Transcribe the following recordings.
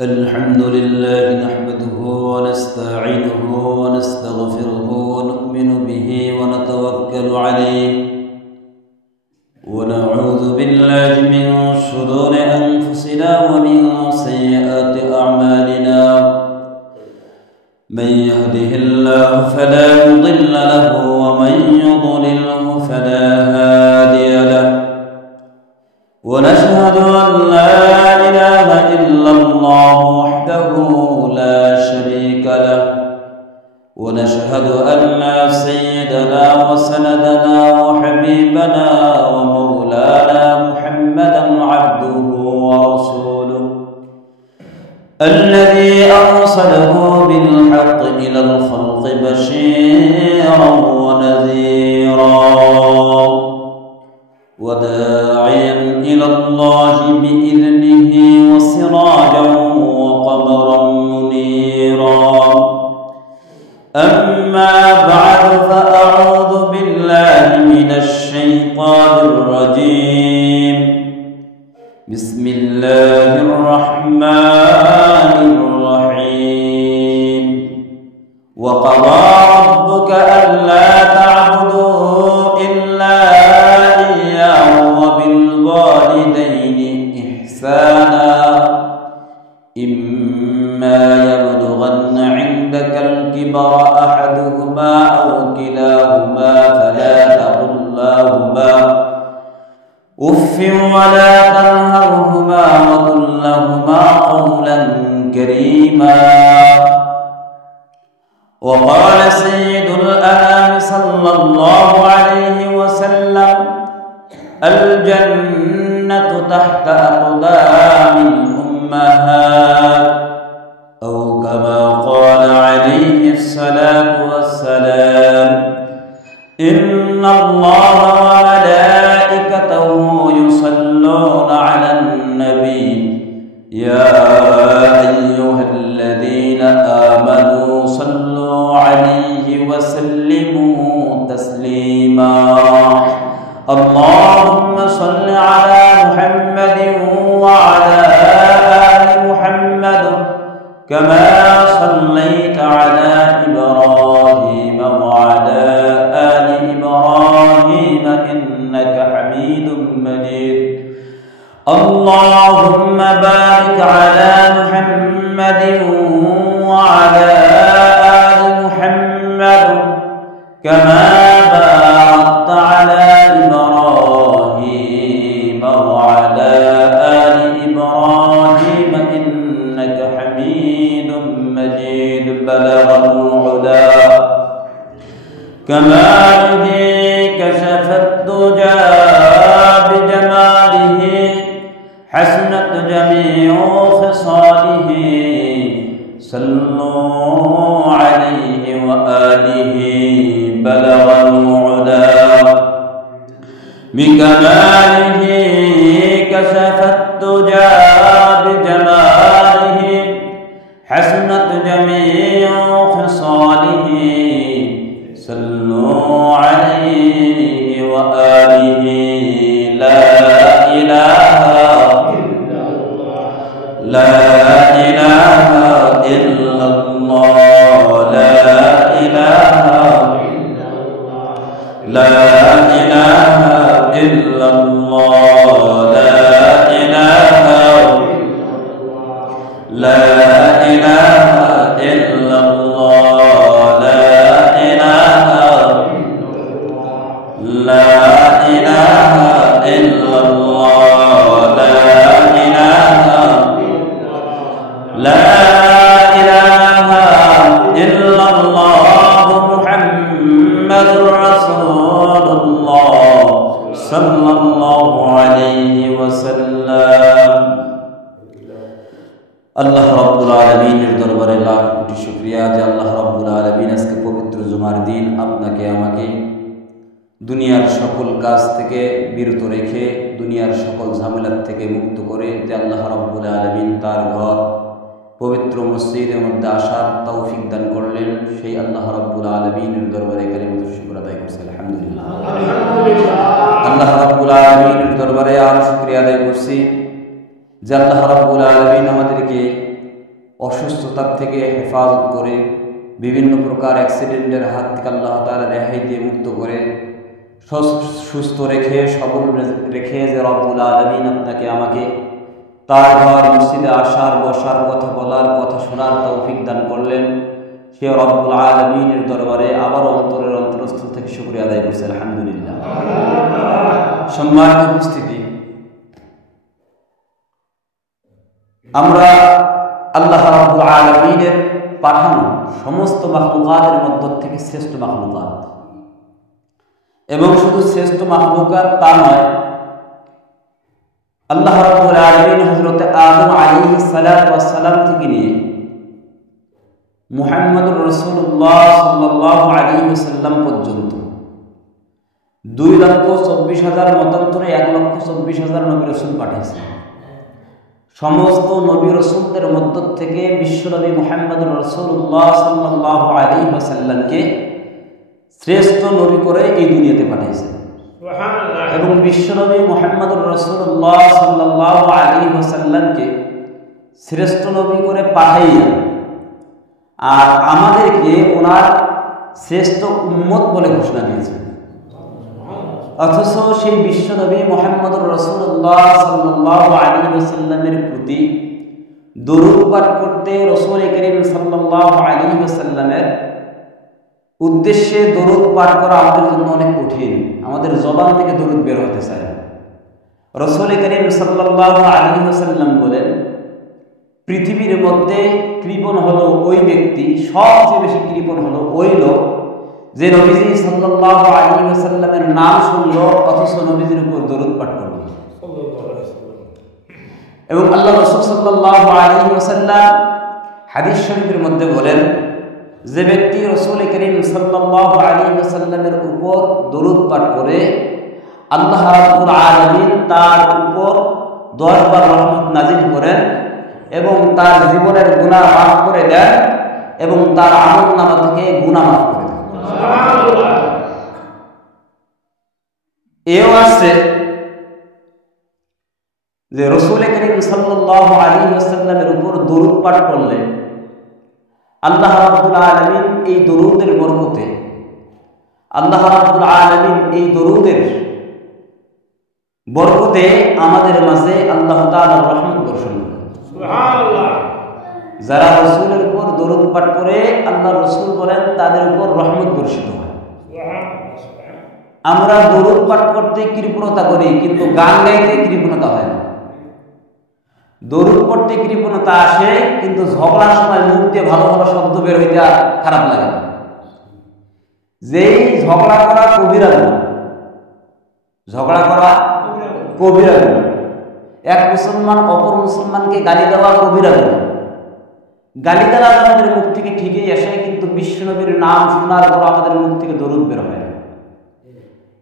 الحمد لله نحمده ونستعينه ونستغفره ونؤمن به ونتوكل عليه ونعوذ بالله من شرور أنفسنا ومن سيئات أعمالنا من يهده الله فلا مضل له ومن يضلله فلا هادي له ونشهد أن لا إله إلا الله وحده لا شريك له ونشهد أن سيدنا وسندنا وحبيبنا ومولانا محمدا عبده ورسوله الذي أرسله بالحق إلى الخلق بشيرا ونذيرا وداعيا إلى الله بإذنه وسراجا وقمرا منيرا أما بعد فأعوذ بالله من الشيطان الرجيم بسم الله الرحمن الرحيم وقضى ربك ألا تعبدوا إلا إياه وبالوالدين إحسانا إما يبلغن عندك الكبر أحدهما أو كلاهما فلا تقل لهما أف ولا تنهرهما وقل لهما قولا كريما وقال سيد الأنام صلى الله عليه وسلم الجنة تحت أقدام الأمهات أو كما قال عليه الصلاة والسلام إن الله وملائكته يصلون على النبي يا أيها الذين آمنوا صلوا عليه وسلموا تسليما اللهم صل على محمد وعلى آل محمد كما صليت على إبراهيم وعلى آل إبراهيم إنك حميد مجيد اللهم بارك على محمد وعلى آل محمد كما باركت على إبراهيم وعلى آل إبراهيم إنك حميد مجيد بلغ العلا كماله كشف الدجى بجماله حسنت جميع خصاله صلوا عليه وآله بلغ العلا بكماله كشف الدجى بجماله حسنت جميع خصاله صلوا عليه وآله لا إله إلا الله لا إله إلا الله لا إله إلا الله لا إله إلا الله لا إله لا إله إلا الله لا إله لا إله إلا الله لا إله لا إله إلا الله محمد رسول الله صلى الله عليه وسلم আল্লাহ রাব্বুল আলামিনের দরবারে লাখ কোটি শুকরিয়া যে আল্লাহ রাব্বুল আলামিন আজকে পবিত্র জুমার দিন আপনাকে আমাকে দুনিয়ার সকল কাজ থেকে বিরত রেখে দুনিয়ার সকল ঝামেলার থেকে মুক্ত করে যে আল্লাহ রাব্বুল আলামিন তার ঘর পবিত্র মসজিদের মধ্যে আসার তৌফিক দান করলেন সেই আল্লাহ রাব্বুল আলামিনের দরবারে কালিমাতুশ শুকর আদায় করছি আলহামদুলিল্লাহ। আল্লাহ রাব্বুল আলামিনের দরবারে আর শুকরিয়া আদায় করছি যে আল্লাহ রাব্বুল আলামিন আমাদেরকে অসুস্থতার থেকে হেফাজত করে, বিভিন্ন প্রকার অ্যাক্সিডেন্টের হাত থেকে আল্লাহ তাআলা রেহাই দিয়ে মুক্ত করে, সুস্থ রেখে সবল রেখে যে রব্বুল আলামিন আপনাকে আমাকে তার ঘর মসজিদে আসার, বসার, কথা বলার, কথা শোনার তৌফিক দান করলেন, সে রব্বুল আলামিনের দরবারে আবার অন্তরের অন্তরস্থল থেকে শুকরিয়া আদায় করছি। আলহামদুলিল্লাহ। সম্মানিত উপস্থিতি, আমরা আল্লাহ রাব্বুল আলামিনের পাঠানো সমস্ত মাখলুকাতের মধ্য থেকে শ্রেষ্ঠ মাখলুকাত, এবং শুধু শ্রেষ্ঠ মাখলুকাত তা নয়, আল্লাহ রাব্বুল আলামিন হযরত আদম আলাইহিস সালাতু ওয়াস সালাম থেকে নিয়ে মুহাম্মদুর রাসূলুল্লাহ সাল্লাল্লাহু আলাইহি ওয়াসাল্লাম পর্যন্ত 2,24,000 মতান্তরে 1,24,000 নবী রাসূল পাঠিয়েছেন। সমস্ত নবী রাসূলদের মধ্য থেকে বিশ্বনবী মুহাম্মদুর রাসূলুল্লাহ সাল্লাল্লাহু আলাইহি ওয়াসাল্লামকে শ্রেষ্ঠ নবী করে এই দুনিয়াতে পাঠিয়েছেন। এবং বিশ্বনবী মুহাম্মদুর রাসূলুল্লাহ সাল্লাল্লাহু আলাইহি ওয়াসাল্লামকে শ্রেষ্ঠ নবী করে পাঠাইয়া আর আমাদেরকে ওনার শ্রেষ্ঠ উম্মত বলে ঘোষণা দিয়েছেন। অথচ সেই বিশ্বনবী মুহাম্মদুর রাসূলুল্লাহ সাল্লাল্লাহু আলাইহি ওয়াসাল্লামের প্রতি দরুদ পাঠ করতে রাসূল করিম সাল্লাল্লাহু আলাইহি ওয়াসাল্লামের উদ্দেশ্যে দরুদ পাঠ করা আমাদের জন্য অনেক কঠিন। আমাদের জবান থেকে দরুদ বের হতে চায়। রাসূল করিম সাল্লাল্লাহু আলাইহি ওয়াসাল্লাম বলেন, পৃথিবীর মধ্যে কৃপণ হলো ওই ব্যক্তি, সবচেয়ে বেশি কৃপণ হলো ওই লোক যে নবীজি সাল্লাল্লাহু আলাইহি ওয়াসাল্লামের নাম শুনল অথচ নবীজির উপর দরুদ পাঠ করল। এবং আল্লাহ রাসূল সাল্লাল্লাহু আলাইহি ওয়াসাল্লাম হাদিস শরীফের মধ্যে বলেন, যে ব্যক্তি রাসূল করিম সাল্লাল্লাহু আলাইহি ওয়াসাল্লামের উপর দরুদ পাঠ করে আল্লাহ রাব্বুল আলামিন তার উপর 10 বার রহমত নাজিল করেন এবং তার জীবনের গুনাহ মাফ করে দেন এবং তার আমলনামা থেকে গুনাহ মাফ করে দেন। সুবহানাল্লাহ। এও আছে যে রাসূল করিম সাল্লাল্লাহু আলাইহি ওয়াসাল্লামের উপর দরুদ পাঠ করলে আল্লাহ রাব্বুল আলামিন এই দরুদের বরকতে, আল্লাহ রাব্বুল আলামিন এই দরুদের বরকতে আমাদের মাঝে আল্লাহ তাআলার রহমত বর্ষণ করেন। সুবহানাল্লাহ। যারা রাসূলের উপর দরুদ পাঠ করে আল্লাহ রাসূল বলেন তাদের উপর রহমত বর্ষিত হয়। আমরা দরুদ পাঠ করতে কৃপণতা করি, কিন্তু গান গাইতে কৃপণতা হয় না। দরুদ পড়তে কৃপণতা আসে, কিন্তু ঝগড়ার সময় মুখ দিয়ে ভালো ভালো শব্দ বের হইতে খারাপ লাগে না। যেই ঝগড়া করা কবিরা গুনাহ, ঝগড়া করা কবিরা গুনাহ। এক মুসলমান অপর মুসলমানকে গালি দেওয়া কবিরা গুনাহ। গালি দেওয়া আমাদের মুখ থেকে ঠিকই আসে, কিন্তু বিশ্বনবীর নাম শোনার পর আমাদের মুখ থেকে দরুদ বের হয় না।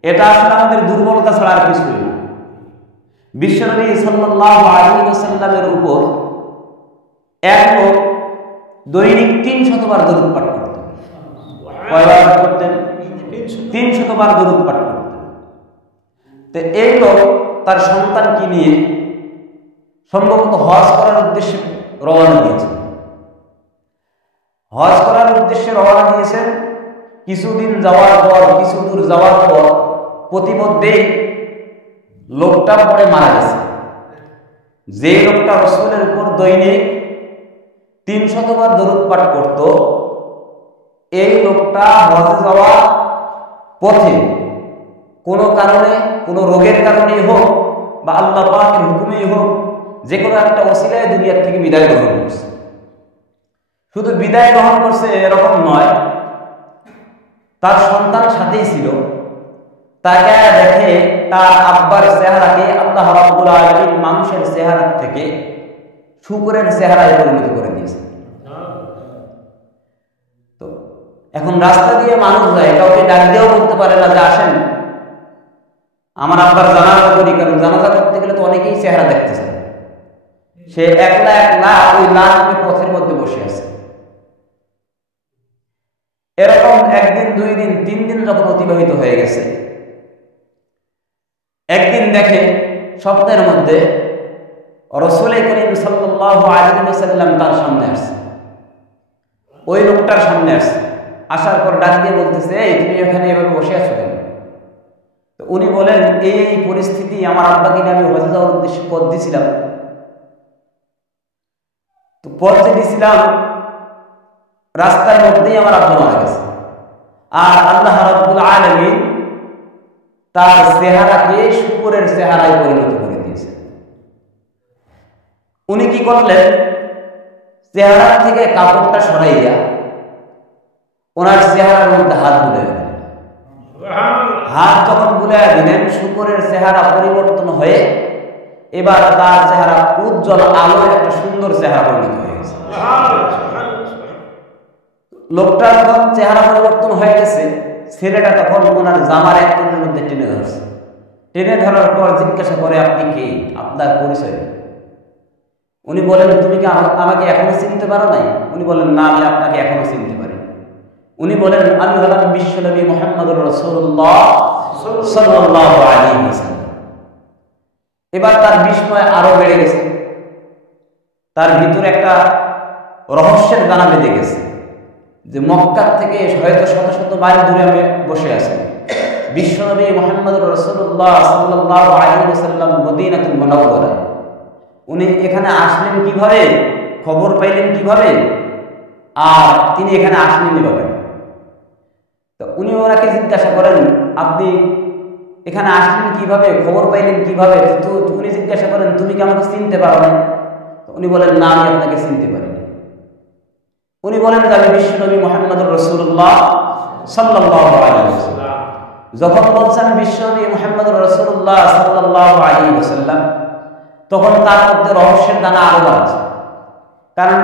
এটা আসলে আমাদের দুর্বলতা ছাড়া আর কিছুই না। বিশ্বনবী সাল্লাল্লাহু আলাইহি ওয়াসাল্লামের উপর এক লোক দৈনিক 300 বার দরুদ পাঠ করতেন। কয়বার পাঠ করতেন? 300 বার দরুদ পাঠ করতেন। তো এই লোক তার সন্তানকে নিয়ে সম্ভবত হজ করার উদ্দেশ্যে রওনা দিয়েছেন। হজ করার উদ্দেশ্যে রওনা দিয়েছেন। কিছুদিন যাওয়ার পর, কিছু দূর যাওয়ার পর প্রতিমধ্যে লোকটা পরে মারা গেছে। যে লোকটা রাসূলের উপর দৈনিক 300 বার দরুদ পাঠ করত, এই লোকটা হজে যাওয়ার পথে কোনো কারণে, কোনো রোগের কারণেই হোক বা আল্লাহ পাকের হুকুমেই হোক, যে কোনো একটা ওসিলায় দুনিয়ার থেকে বিদায় গ্রহণ করছে। শুধু বিদায় গ্রহণ করছে এরকম নয়, তার সন্তান সাথেই ছিল। তাকে দেখে তার আব্বার চেহারাকে আল্লাহ রাব্বুল আলামিন মানুষের চেহারা থেকে শুকরের চেহারায় পরিণত করে দিয়েছে। তো এখন রাস্তা দিয়ে মানুষ যায়, কাউকে ডাক দিয়েও বলতে পারে না যে আসেন আমার আব্বার জানাজা করি, কারণ জানাজা করতে গেলে তো অনেকেই চেহারা দেখতে চায়। সে একলা একলা ওই লাশ পথের মধ্যে বসে আছে। এরকম একদিন, 2 দিন, 3 দিন যখন অতিবাহিত হয়ে গেছে, একদিন দেখে স্বপ্নের মধ্যে রাসূল করিম সাল্লাল্লাহু আলাইহি ওয়াসাল্লাম তার সামনে আসছে, ওই লোকটার সামনে আসছে। আসার পর ডাক দিয়ে বলতেছে, এই তুমি এখানে এভাবে বসে আছো কেন? তো উনি বলেন, এই পরিস্থিতি, আমার আব্বাকে নিয়ে আমি হজে যাওয়ার উদ্দেশ্যে পথ দিছিলাম। তো পথ যে দিছিলাম, রাস্তার মধ্যেই আমার আব্বা মারা গেছে। আর আল্লাহ রাব্বুল আলামিন তার চেহারাকে শুকরের চেহারায় পরিণত করে দিয়েছে। উনি কি করলেন, চেহারা থেকে কাপড়টা সরাইয়া ওনার চেহারার মধ্যে হাত বুলাইয়া দিলেন। হাত যখন বুলাইয়া দিলেন, শুকরের চেহারা পরিবর্তন হয়ে এবার তার চেহারা উজ্জ্বল আলো একটা সুন্দর চেহারা পরিণত হয়ে গেছে। লোকটার যখন চেহারা পরিবর্তন হয়ে গেছে, ছেলেটা তখন ওনার জামার এক কোণের মধ্যে টেনে ধরছে। টেনে ধরার পর জিজ্ঞাসা করে, আপনি কে, আপনার পরিচয়? উনি বলেন, তুমি কি আমাকে এখনো চিনতে পারো নাই? উনি বলেন, না, আমি আপনাকে এখনো চিনতে পারি। উনি বলেন, আমি হলাম বিশ্বনবী মুহাম্মদুর রাসূলুল্লাহ সাল্লাল্লাহু আলাইহি ওয়াসাল্লাম। এবার তার বিস্ময় আরো বেড়ে গেছে, তার ভিতরে একটা রহস্যের দানা বেঁধে গেছে যে মক্কা থেকে হয়তো শত শত মাইল দূরে আমি বসে আছি, বিশ্বনবী মুহাম্মদুর রাসূলুল্লাহ সাল্লাল্লাহু আলাইহি ওয়াসাল্লাম মদিনাতুল মুনাওয়ারায়। উনি এখানে আসলেন কিভাবে, খবর পাইলেন কিভাবে, আর তিনি এখানে আসলেন কিভাবে? তো উনি ওনাকে জিজ্ঞাসা করেন, আপনি এখানে আসলেন কিভাবে, খবর পাইলেন কিভাবে? তো উনি জিজ্ঞাসা করেন, তুমি কি আমাকে চিনতে পারো না? উনি বলেন, না, আমি আপনাকে চিনতে পারিনি। উনি বলেন, আমি বিশ্বনবী মুহাম্মদুর রাসূলুল্লাহ সাল্লাল্লাহু আলাইহি ওয়াসাল্লাম। যখন বলছেন বিশ্বনবী মুহাম্মদুর রাসূলুল্লাহ সাল্লাল্লাহু আলাইহি ওয়াসাল্লাম, তখন তার মধ্যে রহস্যের দানা আরো বাড়ছে। কারণ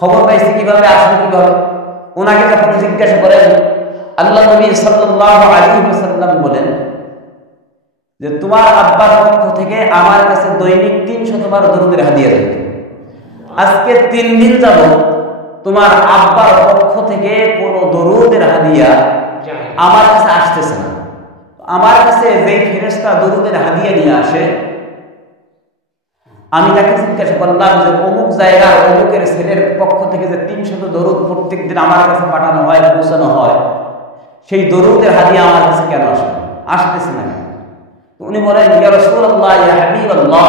খবর পাইছে কিভাবে, আসলে কিভাবে? ওনাকে যখন জিজ্ঞাসা করেন, আল্লাহ নবী সাল্লাল্লাহু আলাইহি ওয়াসাল্লাম বলেন যে তোমার আব্বার পক্ষ থেকে আমার কাছে দৈনিক 300 বার দরুদের হাদিয়া যায়। আজকে 3 দিন যাবত তোমার আব্বার পক্ষ থেকে কোনো দরুদের হাদিয়া আমার কাছে আসতেছে না। আমার কাছে যেই ফেরেশতা দরুদের হাদিয়া নিয়ে আসে, আমি তাকে জিজ্ঞাসা করলাম যে অমুক জায়গার অমুকের ছেলের পক্ষ থেকে যে 300 দরুদ প্রত্যেকদিন আমার কাছে পাঠানো হয়, পৌঁছানো হয়, সেই দরুদের হাদিয়া আমার কাছে কেন আসতেছে না? উনি বলেন, ইয়া রাসূলুল্লাহ, ইয়া হাবিবাল্লাহ,